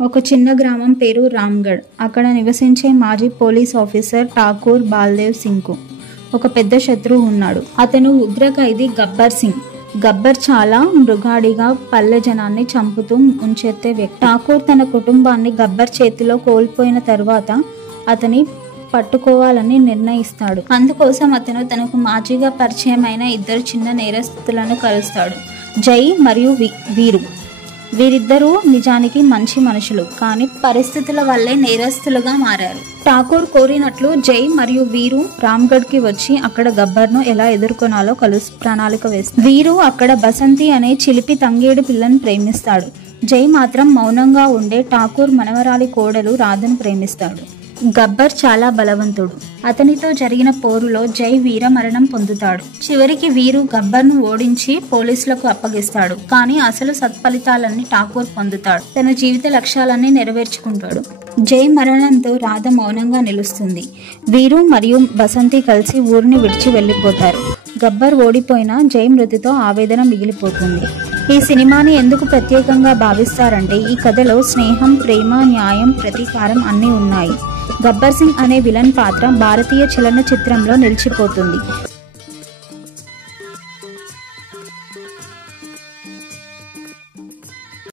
ఒక చిన్న గ్రామం పేరు రామ్గఢ్. అక్కడ నివసించే మాజీ పోలీస్ ఆఫీసర్ ఠాకూర్ బాల్దేవ్ సింగ్కు ఒక పెద్ద శత్రువు ఉన్నాడు. అతను ఉగ్ర ఖైదీ గబ్బర్ సింగ్. గబ్బర్ చాలా మృగాడిగా పల్లె జనాన్ని చంపుతూ ఉంచెత్తే వ్యక్తి. ఠాకూర్ తన కుటుంబాన్ని గబ్బర్ చేతిలో కోల్పోయిన తరువాత అతని పట్టుకోవాలని నిర్ణయిస్తాడు. అందుకోసం అతను తనకు మాజీగా పరిచయమైన ఇద్దరు చిన్న నేరస్తులను కలుస్తాడు, జై మరియు వీరు. వీరిద్దరూ నిజానికి మంచి మనుషులు, కానీ పరిస్థితుల వల్లే నేరస్తులుగా మారారు. ఠాకూర్ కోరినట్లు జై మరియు వీరు రామ్గఢ్కి వచ్చి అక్కడ గబ్బర్ను ఎలా ఎదుర్కొనాలో ప్రణాళిక వేస్తారు. వీరు అక్కడ బసంతి అనే చిలిపి తంగేడు పిల్లను ప్రేమిస్తాడు. జై మాత్రం మౌనంగా ఉండే ఠాకూర్ మనవరాలి కోడలు రాధను ప్రేమిస్తాడు. గబ్బర్ చాలా బలవంతుడు. అతనితో జరిగిన పోరులో జై వీర మరణం పొందుతాడు. చివరికి వీరు గబ్బర్ను ఓడించి పోలీసులకు అప్పగిస్తాడు. కానీ అసలు సత్ఫలితాలన్నీ ఠాకూర్ పొందుతాడు. తన జీవిత లక్ష్యాలన్నీ నెరవేర్చుకుంటాడు. జై మరణంతో రాధ మౌనంగా నిలుస్తుంది. వీరు మరియు బసంతి కలిసి ఊరిని విడిచి వెళ్లిపోతారు. గబ్బర్ ఓడిపోయినా జై మృతితో ఆవేదన మిగిలిపోతుంది. ఈ సినిమాని ఎందుకు ప్రత్యేకంగా భావిస్తారంటే ఈ కథలో స్నేహం, ప్రేమ, న్యాయం, ప్రతీకారం అన్నీ ఉన్నాయి. గబ్బర్ సింగ్ అనే విలన్ పాత్ర భారతీయ చలనచిత్రంలో నిలిచిపోతుంది.